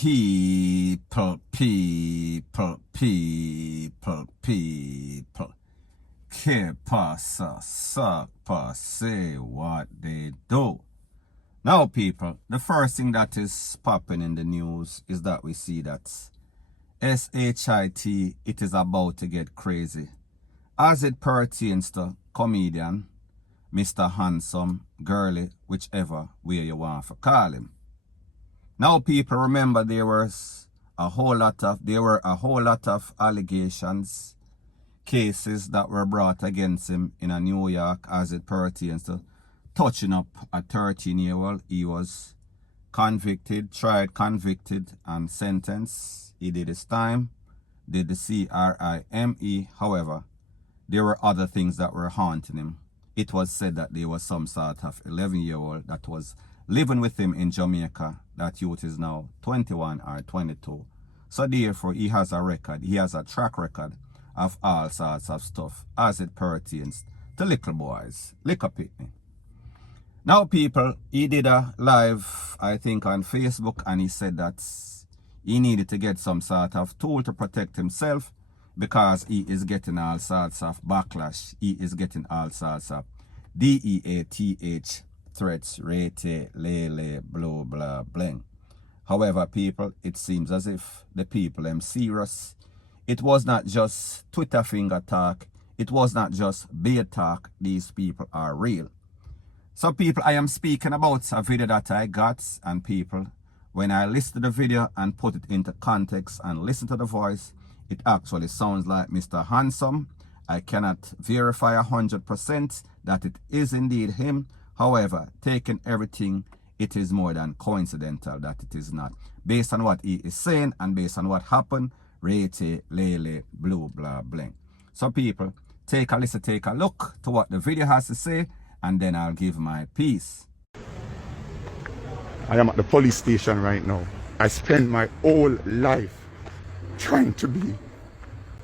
People. Que pasa, suck, say what they do. Now, people, the first thing that is popping in the news is that we see that SHIT, it is about to get crazy as it pertains to comedian Mr. Handsome, Girly, whichever way you want to call him. Now, people, remember there were a whole lot of allegations, cases that were brought against him in New York as it pertains to touching up a 13-year-old. He was tried, convicted, and sentenced. He did his time, did the CRIME. However, there were other things that were haunting him. It was said that there was some sort of 11-year-old that was living with him in Jamaica. That youth is now 21 or 22. So therefore, he has a record. He has a track record of all sorts of stuff as it pertains to little boys, liquor pitney. Now, people, he did a live, I think, on Facebook, and he said that he needed to get some sort of tool to protect himself because he is getting all sorts of backlash. He is getting all sorts of DEATH threats, rate, lele, blah, blah, bling. However, people, it seems as if the people am serious. It was not just Twitter finger talk. It was not just beer talk. These people are real. So, people, I am speaking about a video that I got, and people, when I listen to the video and put it into context and listen to the voice, it actually sounds like Mr. Handsome. I cannot verify 100% that it is indeed him. However, taking everything, it is more than coincidental that it is not. Based on what he is saying and based on what happened, rate, lele, blue, blah, bling. So, people, take a listen, take a look to what the video has to say, and then I'll give my piece. I am at the police station right now. I spent my whole life trying to be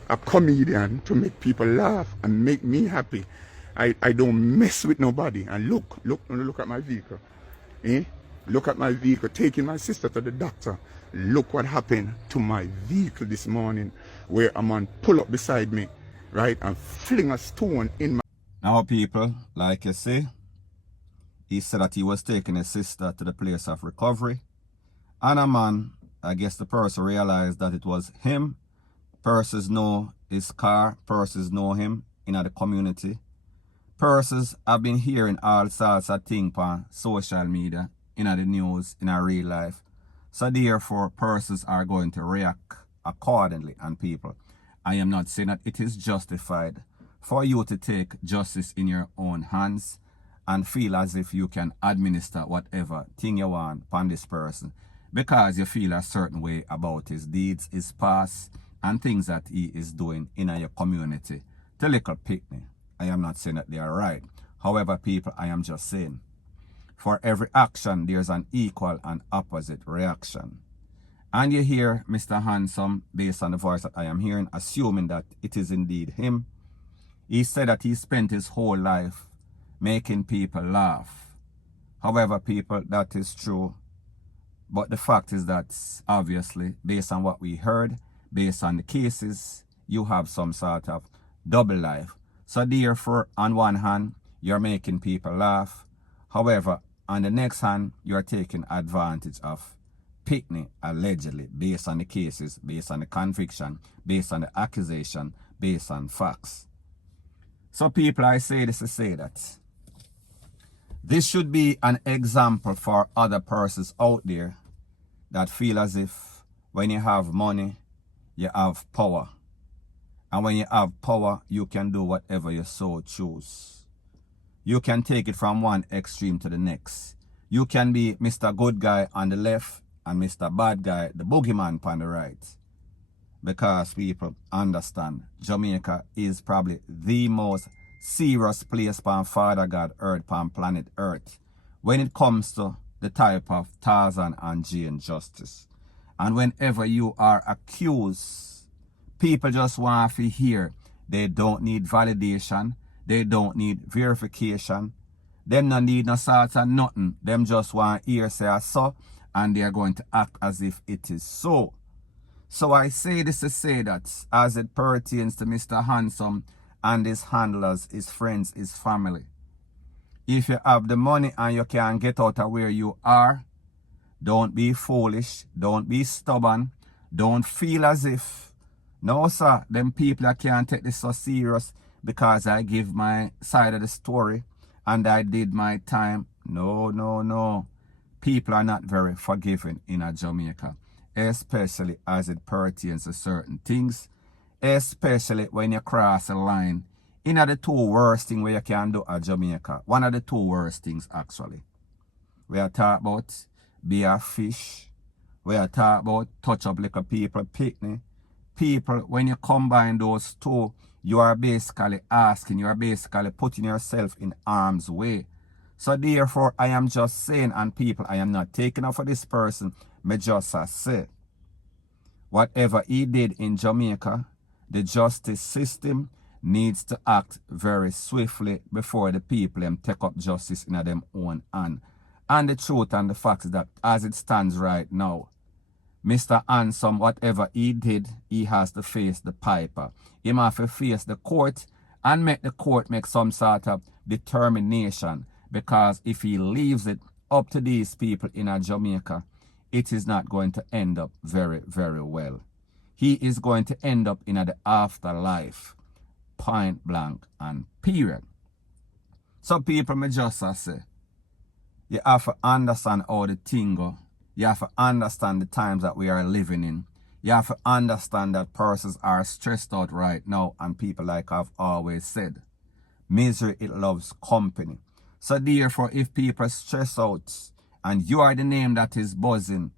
a comedian to make people laugh and make me happy. I don't mess with nobody. And look at my vehicle. Look at my vehicle, taking my sister to the doctor. Look what happened to my vehicle this morning, where a man pull up beside me, right, and fling a stone in my... Now, people, like you see, he said that he was taking his sister to the place of recovery. And a man, I guess the person realized that it was him. Persons know his car, persons know him in the community. Persons have been hearing all sorts of things on social media, in the news, in our real life. So therefore, persons are going to react accordingly. And people, I am not saying that it is justified for you to take justice in your own hands and feel as if you can administer whatever thing you want upon this person because you feel a certain way about his deeds, his past, and things that he is doing in your community. The little picnic. I am not saying that they are right. However, people, I am just saying, for every action, there's an equal and opposite reaction. And you hear Mr. Handsome, based on the voice that I am hearing, assuming that it is indeed him. He said that he spent his whole life making people laugh. However, people, that is true. But the fact is that, obviously, based on what we heard, based on the cases, you have some sort of double life. So therefore, on one hand, you're making people laugh. However, on the next hand, you're taking advantage of picnic, allegedly, based on the cases, based on the conviction, based on the accusation, based on facts. So people, I say this to say that this should be an example for other persons out there that feel as if when you have money, you have power. And when you have power, you can do whatever you so choose. You can take it from one extreme to the next. You can be Mr. Good Guy on the left and Mr. Bad Guy, the boogeyman, on the right. Because people understand, Jamaica is probably the most serious place on Father God Earth, on planet Earth, when it comes to the type of Tarzan and Jane justice. And whenever you are accused, people just want to hear. They don't need validation. They don't need verification. Them not need no sorts of nothing. Them just want to hear say so. and they are going to act as if it is so. So I say this to say that as it pertains to Mr. Handsome and his handlers, his friends, his family, if you have the money and you can get out of where you are, don't be foolish, don't be stubborn, don't feel as if, no sir, them people that can't take this so serious because I give my side of the story and I did my time. No, no, no. People are not very forgiving in Jamaica, especially as it pertains to certain things, especially when you cross a line. In the two worst things where you can do at Jamaica, one of the two worst things actually. We are talking about be a fish. We are talking about touch up like a people picnic. People, when you combine those two, you are basically asking, you are basically putting yourself in harm's way. So therefore, I am just saying, and people, I am not taking off for this person, me just say, whatever he did in Jamaica, the justice system needs to act very swiftly before the people take up justice in their own hand. And the truth and the fact is that as it stands right now, Mr. Handsome, whatever he did, he has to face the piper. He must have to face the court and make the court make some sort of determination. Because if he leaves it up to these people in Jamaica, it is not going to end up very, very well. He is going to end up in the afterlife, point blank and period. So people may just say, you have to understand how the thing go. You have to understand the times that we are living in. You have to understand that persons are stressed out right now, and people, like I've always said, misery, it loves company. So therefore, if people stress out and you are the name that is buzzing,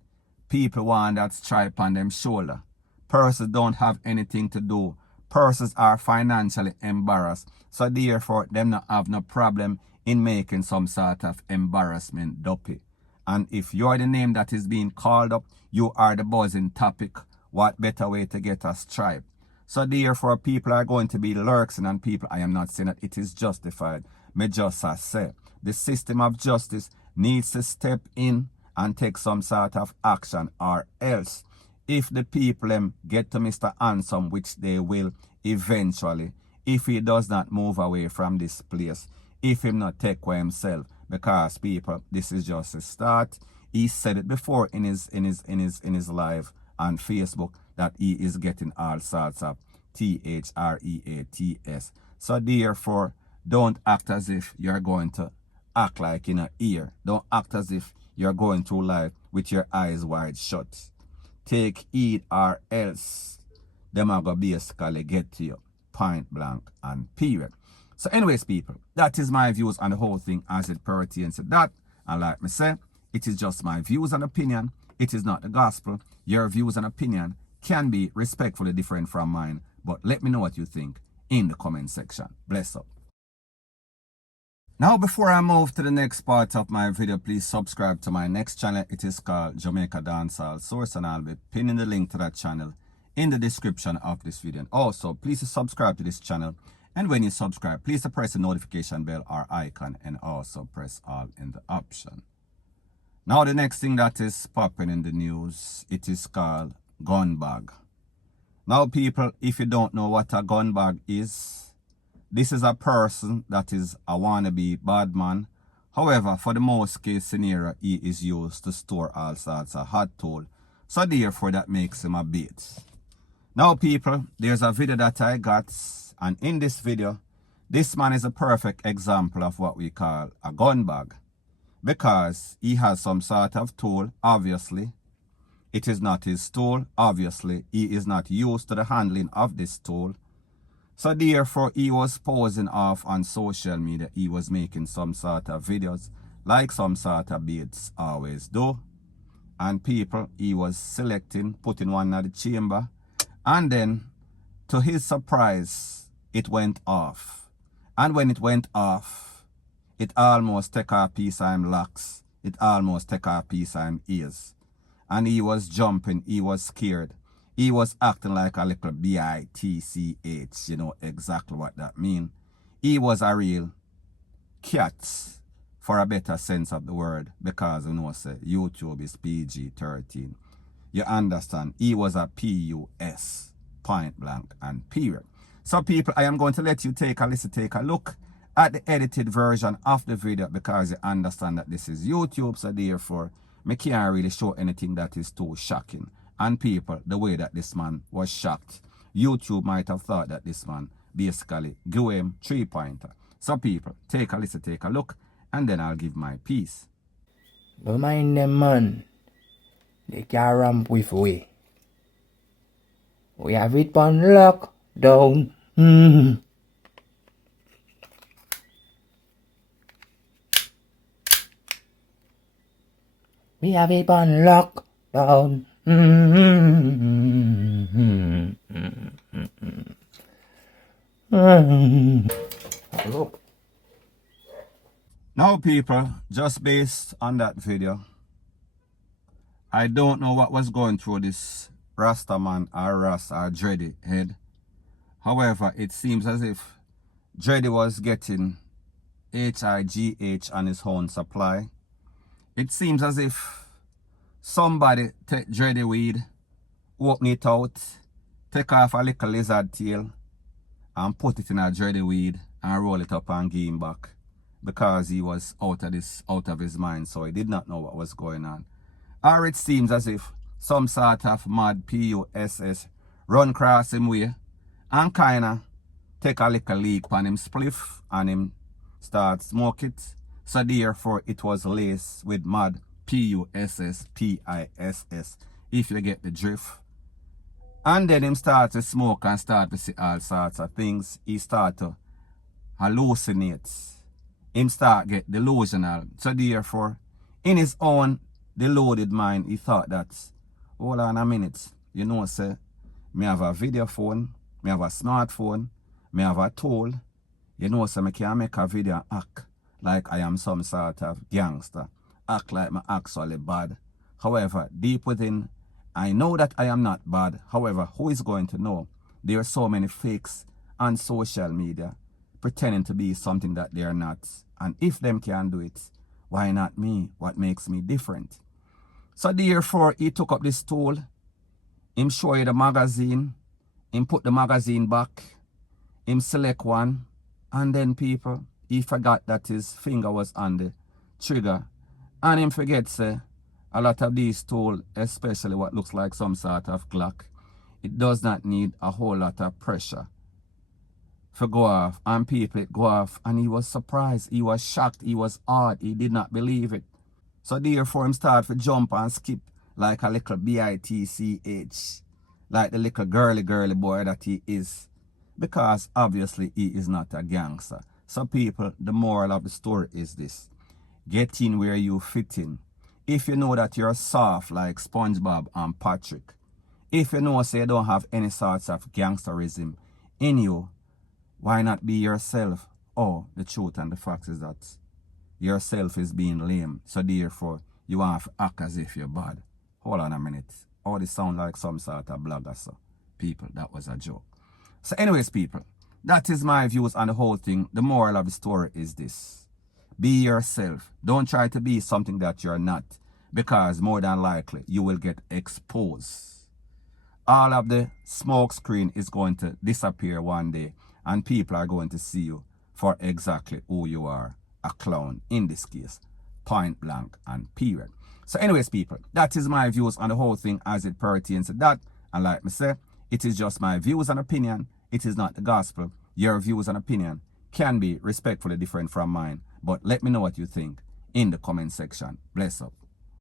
people want that stripe on them shoulder. Persons don't have anything to do. Persons are financially embarrassed. So therefore, them not have no problem in making some sort of embarrassment dopey. And if you are the name that is being called up, you are the buzzing topic. What better way to get a stripe? So therefore, people are going to be lurking, and people, I am not saying that it is justified. Me just say, the system of justice needs to step in and take some sort of action, or else, if the people get to Mr. Handsome, which they will eventually, if he does not move away from this place, if he not take away himself, because people, this is just a start. He said it before in his live on Facebook that he is getting all sorts of THREATS. So therefore, don't act as if you're going to act like in an ear. Don't act as if you're going through life with your eyes wide shut. Take heed, or else them are going to basically get to you, point blank and period. So anyways, people, that is my views on the whole thing as it pertains to that. And like me say, it is just my views and opinion. It is not the gospel. Your views and opinion can be respectfully different from mine. But let me know what you think in the comment section. Bless up. Now, before I move to the next part of my video, please subscribe to my next channel. It is called Jamaica Dancehall Source, and I'll be pinning the link to that channel in the description of this video. And also, please subscribe to this channel. And when you subscribe, please press the notification bell or icon, and also press all in the option. Now, the next thing that is popping in the news, it is called gun bag. Now, people, if you don't know what a gun bag is, this is a person that is a wannabe bad man. However, for the most case scenario, he is used to store all sorts of hot tool. So therefore, that makes him a bait. Now, people, there's a video that I got, and in this video, this man is a perfect example of what we call a gun bag. Because he has some sort of tool, obviously. It is not his tool, obviously. He is not used to the handling of this tool. So therefore, he was posing off on social media. He was making some sort of videos, like some sort of baits always do. And people, he was selecting, putting one at the chamber. And then, to his surprise, it went off. And when it went off, it almost took a piece of him locks. It almost took a piece of him ears. And he was jumping, he was scared. He was acting like a little bitch, you know exactly what that means. He was a real cat for a better sense of the word, because you know say YouTube is PG-13. You understand? He was a PUS, point blank and period. So people, I am going to let you take a listen, take a look at the edited version of the video, because you understand that this is YouTube, so therefore me can't really show anything that is too shocking. And people, the way that this man was shocked, YouTube might have thought that this man basically give him 3-pointer. So people, take a listen, take a look, and then I'll give my piece. Don't mind them, man. They can't ramp with we. We have it on lockdown. We have it on lockdown. Look. Now people, just based on that video, I don't know what was going through this Rasta man or Ras or Dreddy head. However, it seems as if Dreddy was getting HIGH on his own supply. It seems as if somebody take Dreddy weed, open it out, take off a little lizard tail and put it in a Dreddy weed and roll it up and give him back, because he was out of his mind, so he did not know what was going on. Or it seems as if some sort of mad PUSS run cross him way and kinda take a little leak on him spliff and him start smoke it. So therefore it was laced with mad PUSS, PISS, if you get the drift. And then him start to smoke and start to see all sorts of things. He start to hallucinate. Him start get delusional. So therefore, in his own deluded mind, he thought that, hold on a minute, you know, say, me have a video phone, me have a smartphone, me have a tool, you know, say, me can make a video and act like I am some sort of gangster, act like me actually bad. However, deep within, I know that I am not bad. However, who is going to know? There are so many fakes on social media pretending to be something that they are not. And if them can do it, why not me? What makes me different? So therefore, he took up this tool, him show you the magazine, him put the magazine back, him select one, and then people, he forgot that his finger was on the trigger. And him forget, say, a lot of these tools, especially what looks like some sort of Glock, it does not need a whole lot of pressure for go off. And people, it go off, and he was surprised, he was shocked, he was awed, he did not believe it. So therefore him start to jump and skip like a little bitch, like the little girly boy that he is, because obviously he is not a gangster. So people, the moral of the story is this: get in where you fit in. If you know that you're soft like SpongeBob and Patrick, if you know say you don't have any sorts of gangsterism in you, why not be yourself? Oh, the truth and the fact is that yourself is being lame, so therefore you want to act as if you're bad. Hold on a minute. Oh, this sound like some sort of blogger, so people, that was a joke. So anyways, people, that is my views on the whole thing. The moral of the story is this: be yourself. Don't try to be something that you're not, because more than likely you will get exposed. All of the smoke screen is going to disappear one day, and people are going to see you for exactly who you are. A clown in this case, point blank and period. So anyways, people, that is my views on the whole thing as it pertains to that. And like me say, it is just my views and opinion. It is not the gospel. Your views and opinion can be respectfully different from mine, but let me know what you think in the comment section. Bless up.